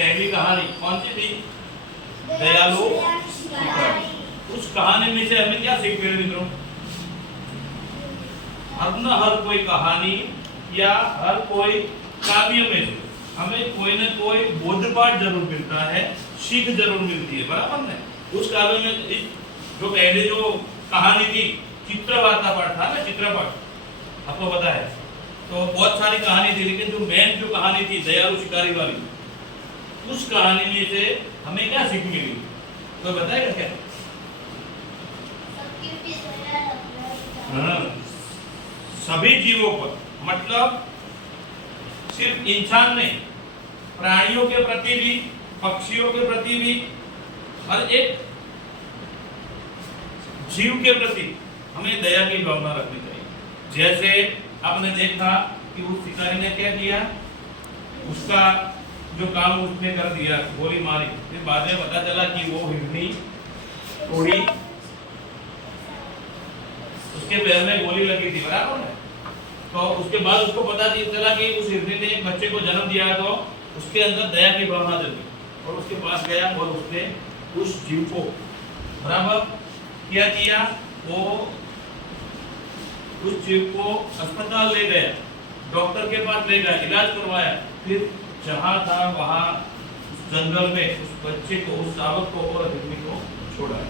पहली कहानी कौन सी थी? दयालु शिकारी। उस कहानी में से हमें क्या सीख मिली मित्रों? हर कोई कहानी या हर कोई काव्य में से हमें कोई न कोई बोधपाठ जरूर मिलता है, सीख जरूर मिलती है, बराबर है। उस काव्य में जो पहले जो कहानी थी चित्रवार्ता पाठ था ना, चित्रपाठ आपको पता है, तो बहुत सारी कहानी थी, लेकिन जो मेन जो कहानी थी दयालु शिकारी वाली, उस कहानी में से हमें क्या सीख मिली? तो बताएगा क्या? हाँ, सभी जीवों पर, मतलब सिर्फ इंसान नहीं, प्राणियों के प्रति भी, पक्षियों के प्रति भी, हर एक जीव के प्रति हमें दया की भावना रखनी चाहिए। जैसे आपने देखा कि उस शिकारी ने क्या किया, उसका जो काम उसने कर दिया, गोली मारी, फिर बाद में पता चला कि वो हिरनी थोड़ी उसके पैर में गोली लगी थी, बराबर है। तो उसके बाद उसको पता चला कि उस हिरनी ने एक बच्चे को जन्म दिया, तो उसके अंदर दया की भावना जगी और उसके पास गया और उसने उस जीव को बराबर क्या किया, वो उस जीव को अस्पताल ले गया, डॉक्टर के पास ले गया, इलाज करवाया, फिर जहां था वहां जंगल में उस बच्चे को, उस शावक को और हिरनी को छोड़ा।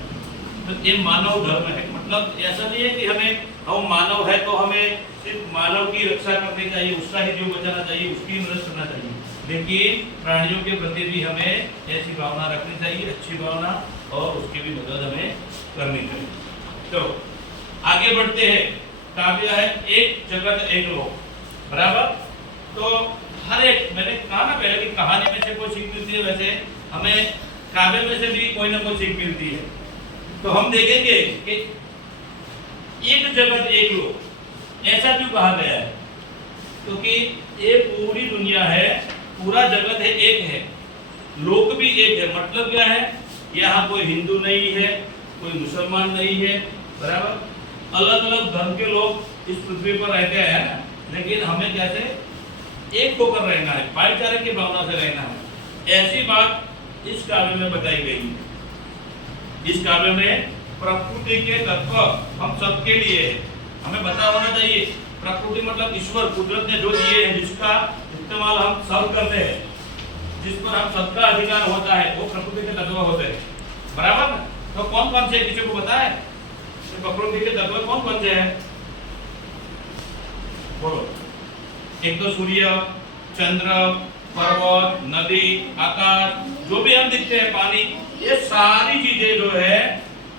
तो ये मानव धर्म है। मतलब ऐसा नहीं है कि हम मानव है तो हमें सिर्फ मानव की रक्षा करनी चाहिए, उसका ही जीव बचाना चाहिए, उसकी मदद करना चाहिए, लेकिन प्राणियों के प्रति भी हमें ऐसी भावना रखनी चाहिए, अच्छी भावना, और उसकी भी मदद हमें करनी चाहिए। तो आगे बढ़ते हैं। काव्य है एक जगत एक लोक, बराबर। तो हर एक, मैंने कहा ना पहले कि कहानी में से कोई सीख मिलती है, वैसे हमें काव्य में से भी कोई ना कोई सीख मिलती है। तो हम देखेंगे कि एक जगत एक लोक ऐसा क्यों कहा गया है? क्योंकि ये पूरी दुनिया है, पूरा जगत है, एक है, लोक भी एक है। मतलब क्या है? यहाँ कोई हिंदू नहीं है, कोई मुसलमान नहीं है, बराबर। अलग अलग धर्म के लोग इस पृथ्वी पर रहते हैं ना, लेकिन हमें कैसे एक होकर रहना है, भाईचारे की भावना से रहना है। ऐसी बात इस काव्य में बताई गई है। इस काव्य में प्रकृति के तत्व हम सबके लिए है, हमें पता होना चाहिए। प्रकृति मतलब ईश्वर, कुदरत ने जो दिए हैं, जिसका इस्तेमाल हम सब करते हैं, जिस पर हम सबका अधिकार होता है, वो प्रकृति के तत्व होते हैं, बराबर। तो कौन कौन से, किसी को पता है प्रकृति के तत्व कौन कौन से हैं? बोलो। एक तो सूर्य, चंद्र, पर्वत, नदी, आकाश, जो भी हम दिखते हैं, पानी, ये सारी चीजें जो है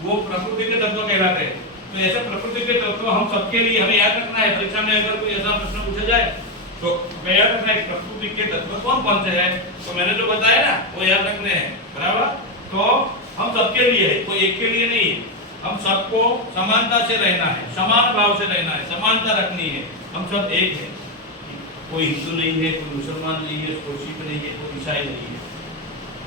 वो प्रकृति के तत्व कहलाते हैं। तो ऐसे प्रकृति के तत्व हम सबके लिए हमें याद रखना है। परीक्षा में अगर कोई ऐसा प्रश्न पूछा जाए तो हमें याद रखना है प्रकृति के तत्व कौन कौन से हैं। तो मैंने जो बताया ना वो याद रखने हैं, बराबर। तो हम सबके लिए है, कोई एक के लिए नहीं है। हम सबको समानता से रहना है, समान भाव से रहना है, समानता रखनी है। हम सब एक है, कोई हिंदू नहीं है, कोई मुसलमान नहीं है, कोई सिख नहीं है, कोई ईसाई नहीं है,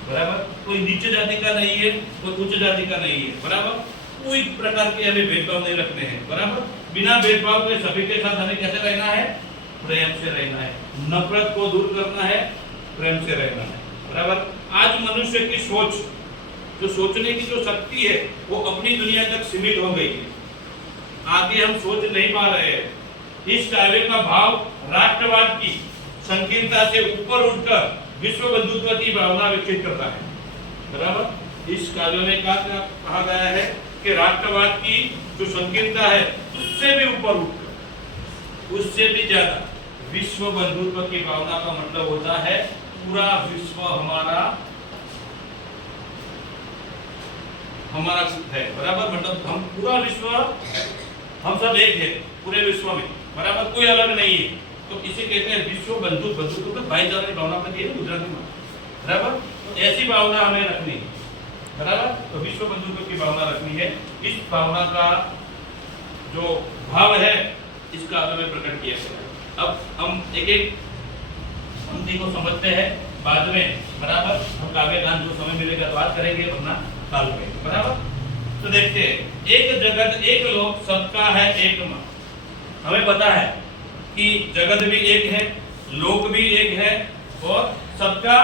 बराबर। कोई नीचे जाति का नहीं है, कोई उच्च जाति का नहीं है, बराबर। कोई प्रकार के हमें भेदभाव नहीं रखने हैं, बराबर। बिना भेदभाव के सभी के साथ हमें कैसे रहना है? प्रेम से रहना है। नफरत को दूर करना है, प्रेम से रहना है, बराबर। आज मनुष्य की सोच, जो सोचने की जो शक्ति है, वो अपनी दुनिया तक सीमित हो गई है, आगे हम सोच नहीं पा रहे हैं। इस काव्य का भाव राष्ट्रवाद की संकीर्णता से ऊपर उठकर विश्व बंधुत्व की भावना विकसित करता है, बराबर। इस काव्य में क्या कहा गया है कि राष्ट्रवाद की जो संकीर्णता है उससे भी ऊपर उठकर, उससे भी ज्यादा विश्व बंधुत्व की भावना का मतलब होता है पूरा विश्व हमारा है, बराबर। मतलब हम पूरा विश्व, हम सब एक है पूरे विश्व में, बराबर। कोई अलग नहीं है। तो इसे कहते हैं विश्व बंधुत्व। बंधुत्व में भाईचारे की भावना बनती है गुजराती में, बराबर। तो ऐसी भावना हमें रखनी है, बराबर। तो विश्व बंधुत्व की भावना रखनी है। इस भावना का जो भाव है इस काव्य में प्रकट किया गया। अब हम एक एक पंक्ति को समझते हैं बाद में, बराबर। हम काव्य गान जो समय मिलेगा तो आज करेंगे, वरना काल में, बराबर। तो देखते हैं, एक जगत एक लोक सबका है एक मन। हमें पता है कि जगत भी एक है, लोक भी एक है, और सबका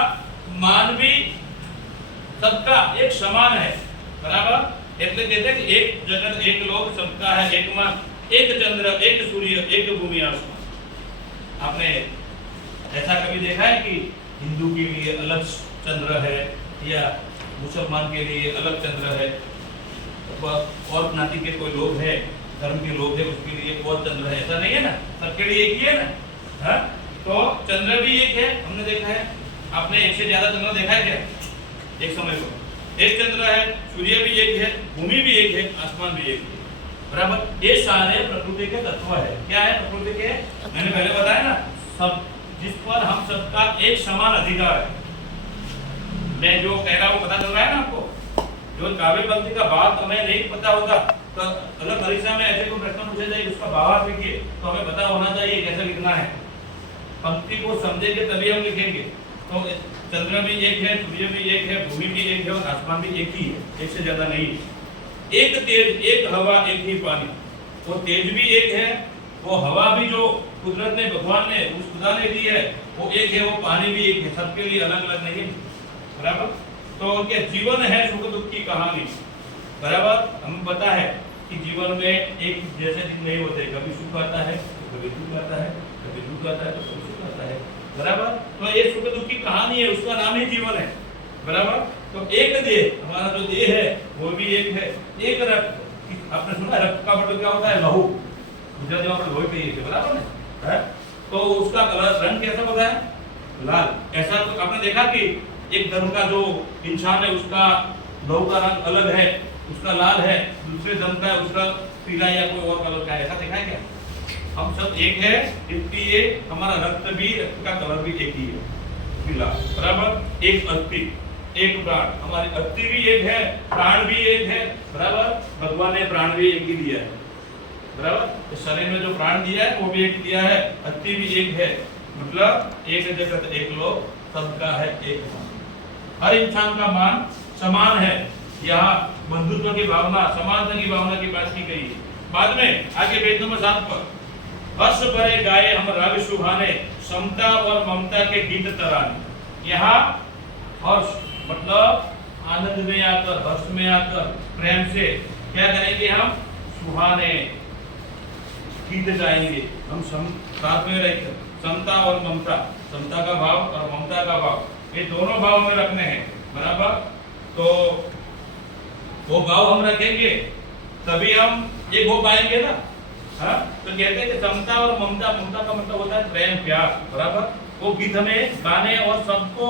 मानवी सबका एक समान है, बराबर। એટલે कहते कि एक जगत एक लोक सबका है एक मान, एक चंद्र एक सूर्य एक भूमि आसमान। आपने ऐसा कभी देखा है कि हिंदू के लिए अलग चंद्र है या मुसलमान के लिए अलग चंद्र है, और ज्ञाति के कोई लोग है, धर्म के लोग है, उसके लिए एक और चंद्र है? ऐसा नहीं है ना, सबके लिए एक ही है ना। हाँ, तो चंद्र भी एक है, हमने देखा है। आपने एक से ज्यादा चंद्र देखा है क्या एक समय को? एक चंद्र है, सूर्य भी एक है, भूमि भी एक है, आसमान भी एक है, बराबर। ये सारे प्रकृति के तत्व है। क्या है प्रकृति के? मैंने पहले बताया ना, सब जिस पर हम सबका एक समान अधिकार है। मैं जो कह रहा हूँ पता चल रहा है ना आपको? जो काव्य पंक्ति का भाव हमें नहीं पता होगा तो अगर परीक्षा में ऐसे कोई प्रश्न पूछे जाए उसका भावार्थ लिखिए तो हमें पता होना चाहिए कैसे लिखना है। पंक्ति को समझेंगे तभी हम लिखेंगे। तो चंद्र भी एक है, सूर्य भी एक है, भूमि भी एक है और आसमान भी एक ही है, एक से ज्यादा नहीं है। एक तेज, एक हवा, एक ही पानी। वो तेज भी एक है, वो हवा भी जो कुदरत ने, भगवान ने, उस खुदा ने दी है वो एक है, वो पानी भी एक है, सबके लिए अलग अलग नहीं है, बराबर। तो उनके जीवन है सुख दुख की कहानी, बराबर। हमें पता है कि जीवन में एक जैसे दिन नहीं होते, कभी सुख आता है तो कभी दुख आता है, कभी दुख आता है तो कभी सुख आता है, बराबर। तो ये सुख दुख की कहानी है, उसका नाम ही जीवन है, बराबर। तो एक देह, हमारा जो देह है वो भी एक है। एक रक्त, आपने सुना रक्त का मतलब क्या होता है? लहू, गुजराती में लोही कहिए थे, बराबर है? तो उसका कलर रंग कैसा होता है? लाल। ऐसा तो आपने देखा कि एक धर्म का जो इंसान है उसका लहू का रंग अलग है, उसका लाल है, दूसरे धर्म का है उसका पीला या कोई और कलर का है, ऐसा देखा है क्या? हम सब एक है, इसलिए हमारा रक्त भी, रक्त का कलर भी एक ही है, पीला, बराबर। एक अस्थि, एक प्राण, हमारी अस्थि भी एक है, प्राण भी एक है, बराबर। भगवान ने प्राण भी एक ही दिया है, बराबर। इस शरीर में जो प्राण दिया है वो भी एक दिया है, अस्थि भी एक है, मतलब एक जगत एक लोक सबका है एक मान। हर इंसान का मान समान है। यहाँ बंधुत्व की भावना, समानता की भावना की बात की गई है। बाद में आगे पेज नंबर 7 पर, हर्ष भरे गाए हम राग सुहाने, समता और ममता के गीत तराने। यहाँ हर्ष मतलब आनंद में आकर, हर्ष में आकर, प्रेम से क्या करेंगे? हम सुहाने गीत गाएंगे, हम साथ में रहकर। समता और ममता, समता का भाव और ममता का भाव, ये दोनों भाव में रखने हैं, बराबर। तो वो भाव हम रखेंगे तभी हम एक हो पाएंगे ना। हाँ, तो कहते हैं कि समता और ममता, ममता का मतलब होता है प्रेम प्यार, बराबर। वो गीत हमें गाने और सबको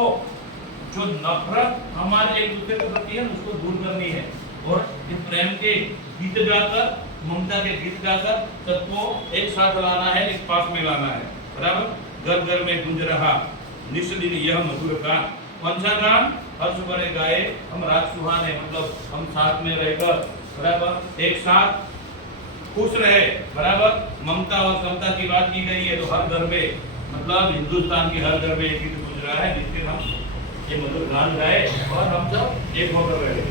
जो नफरत हमारे एक दूसरे के प्रति है उसको दूर करनी है, और इस प्रेम के गीत गाकर, ममता के गीत गाकर सबको एक साथ लाना है, एक पास में लाना है, बराबर। घर घर में गूंज रहा निष्दिन यह मधुर गान, कौन सा गान? हर्ष भरे गाए हम राग सुहाने, मतलब हम साथ में रहकर, बराबर, एक साथ खुश रहे, बराबर। ममता और समता की बात की गई है, तो हर घर में, मतलब हिंदुस्तान के हर घर में एक गीत गूंज रहा है जिससे हम ये मधुर गान गाए और हम सब एक होकर रहे।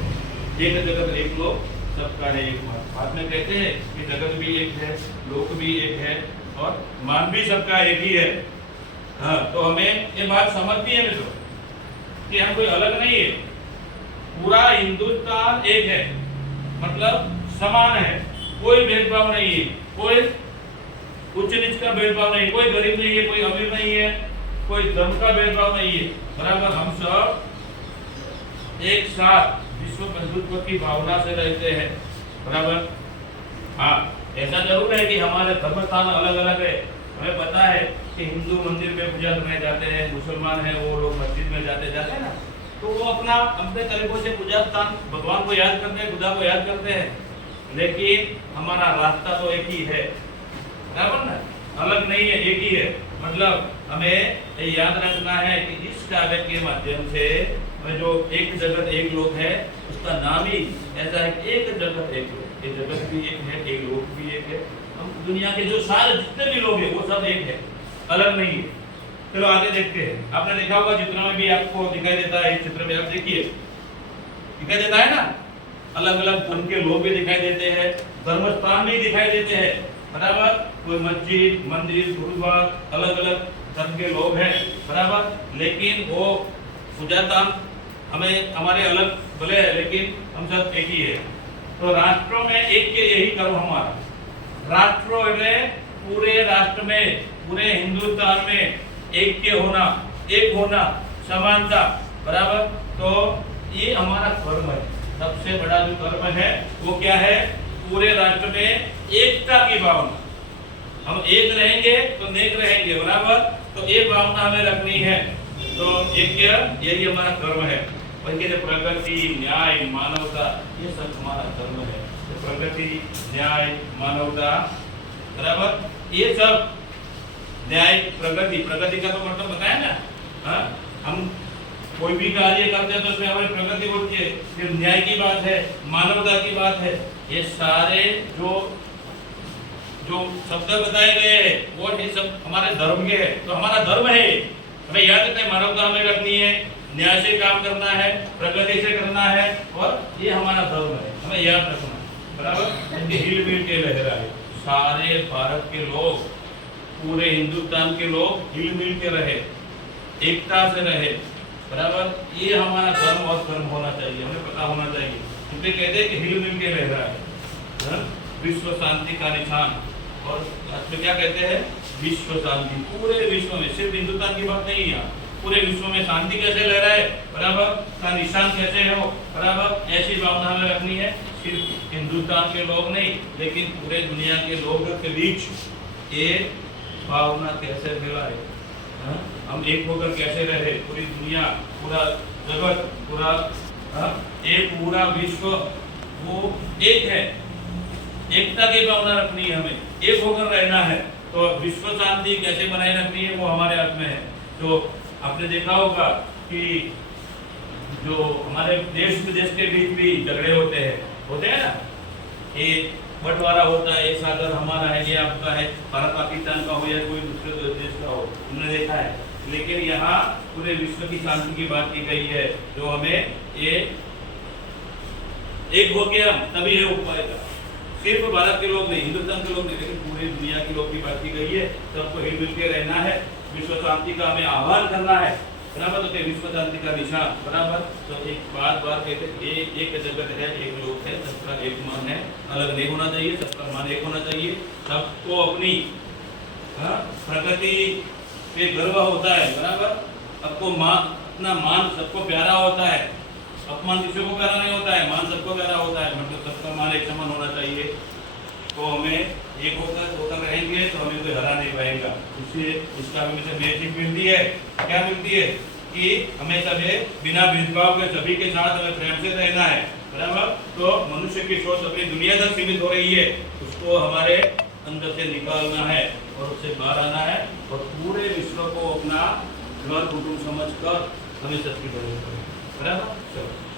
एक जगत एक लोक सबका है एक मान। बाद में कहते हैं कि जगत भी एक है, लोक भी एक है और मान भी सबका एक ही है। हाँ, तो हमें ये बात समझनी है मित्रों कि हम कोई अलग नहीं है, पूरा हिंदुस्तान एक है, मतलब समान है, कोई भेदभाव नहीं है, कोई उच्च नीच का भेदभाव नहीं, कोई गरीब नहीं है, कोई अमीर नहीं है, कोई धर्म का भेदभाव नहीं है, बराबर। हम सब एक साथ विश्व बंधुत्व की भावना से रहते हैं, बराबर। हाँ, ऐसा जरूर है कि हमारे धर्म स्थान अलग अलग है। हमें पता है कि हिंदू मंदिर में पूजा करने जाते हैं, मुसलमान है वो लोग मस्जिद में जाते हैं ना, तो वो अपना अपने तरीकों से पूजा स्थान, भगवान को याद करते हैं, खुदा को याद करते हैं, लेकिन हमारा रास्ता तो एक ही है, बराबर ना, अलग नहीं है, एक ही है। मतलब हमें ये याद रखना है कि इस काव्य के माध्यम से हमें जो एक जगत एक लोक है उसका नाम ही ऐसा है, एक जगत एक लोक। ये जगत भी एक है, एक लोक भी एक है, हम दुनिया के जो सारे जितने भी लोग हैं वो सब एक है, अलग नहीं है। चलो आगे देखते हैं। आपने देखा होगा चित्र में भी आपको दिखाई देता है, इस चित्र में आप देखिए दिखाई देता है ना, अलग अलग धर्म के लोग भी दिखाई देते हैं, धर्म स्थान भी दिखाई देते हैं, बराबर। कोई मस्जिद, मंदिर, गुरुद्वारा, अलग अलग धर्म के लोग हैं, बराबर, लेकिन वो सुजातान हमें हमारे अलग भले है लेकिन हम सब एक ही है। तो राष्ट्रों में एक के यही कर्म हमारा राष्ट्रों એટલે पूरे राष्ट्र में पूरे हिंदुस्तान में एक के होना, एक होना, समानता, बराबर। तो ये हमारा कर्म है। सबसे बड़ा जो कर्म है वो क्या है? पूरे राष्ट्र में एकता की भावना। हम एक रहेंगे तो नेक रहेंगे, बराबर। तो ये भावना हमें रखनी है। तो एक यही हमारा कर्म है। और ये प्रगति, न्याय, मानवता, ये सब हमारा कर्म है। तो प्रगति, न्याय, मानवता, बराबर, ये सब न्याय, प्रगति, प्रगति का तो मतलब बताया ना। हाँ, हम कोई भी कार्य करते हैं तो उसमें हमारी प्रगति होती है, फिर न्याय की बात है, मानवता की बात है। ये सारे जो जो शब्द बताए गए हैं वो ये सब हमारे धर्म के हैं। तो हमारा धर्म है, हमें याद रखना है, मानवता हमें रखनी है, न्याय से काम करना है, प्रगति से करना है, और ये हमारा धर्म है, हमें याद रखना है, बराबर। हिल मिल के लहराए, सारे भारत के लोग, पूरे हिंदुस्तान के लोग हिल मिल के रहे, एकता से रहे, बराबर। ये हमारा धर्म और कर्म होना चाहिए, हमें पता होना चाहिए। क्योंकि कहते हैं कि हिल मिल के रह रहा है, विश्व शांति का निशान। और में क्या कहते हैं? विश्व शांति। पूरे विश्व में, सिर्फ हिंदुस्तान की बात नहीं है, पूरे विश्व में शांति कैसे लहराए, बराबर, का निशान कैसे हो, बराबर। ऐसी भावना हमें रखनी है। सिर्फ हिंदुस्तान के लोग नहीं, लेकिन पूरे दुनिया के लोगों के बीच ये भावना कैसे फैलाए, हम एक होकर कैसे रहे, पूरी दुनिया, पूरा जगत, पूरा एक पूरा विश्व वो एक है। एकता की भावना रखनी है, हमें एक होकर रहना है। तो विश्व शांति कैसे बनाए रखनी है वो हमारे हाथ में है। तो आपने देखा होगा कि जो हमारे देश विदेश के बीच भी झगड़े होते हैं ना, ये बंटवारा होता है, ये सागर हमारा है, ये आपका है, भारत पाकिस्तान का हो या कोई दूसरे देश का हो, हमने देखा है। लेकिन यहाँ पूरे विश्व की शांति की बात की गई है, जो हमें ये एक हो गया तभी ये हो पाएगा। सिर्फ भारत के लोग नहीं, हिंदुस्तान के लोग नहीं, लेकिन पूरी दुनिया के लोग की बात की गई है। सबको हिल मिल के रहना है, विश्व शांति का हमें आह्वान करना है, बराबर। तो विश्व शांति का निशान, बराबर। तो एक बार कहते एक जगत है, एक लोक है, सबका एक मन है, अलग नहीं होना चाहिए, सबका मन एक होना चाहिए। सबको अपनी प्रगति पे गर्व होता है, बराबर। सबको अपना मान सबको प्यारा होता है, अपमान किसी को प्यारा नहीं होता है, मान सबको प्यारा होता है। मतलब सबका मान एक समान होना चाहिए। तो हमें एक होकर रहेंगे तो हमें कोई हरा नहीं पाएगा। इसलिए इसका हमें से बेसिक मिलती है, क्या मिलती है कि हमें सभी बिना भेदभाव के सभी के साथ हमें प्रेम से रहना है, बराबर। तो मनुष्य की सोच अपनी दुनिया तक सीमित हो रही है, उसको हमारे अंदर से निकालना है और उससे बाहर आना है, और पूरे विश्व को अपना घर कुटुंब समझकर हमें सबकी जरूरत है, बराबर। चलो।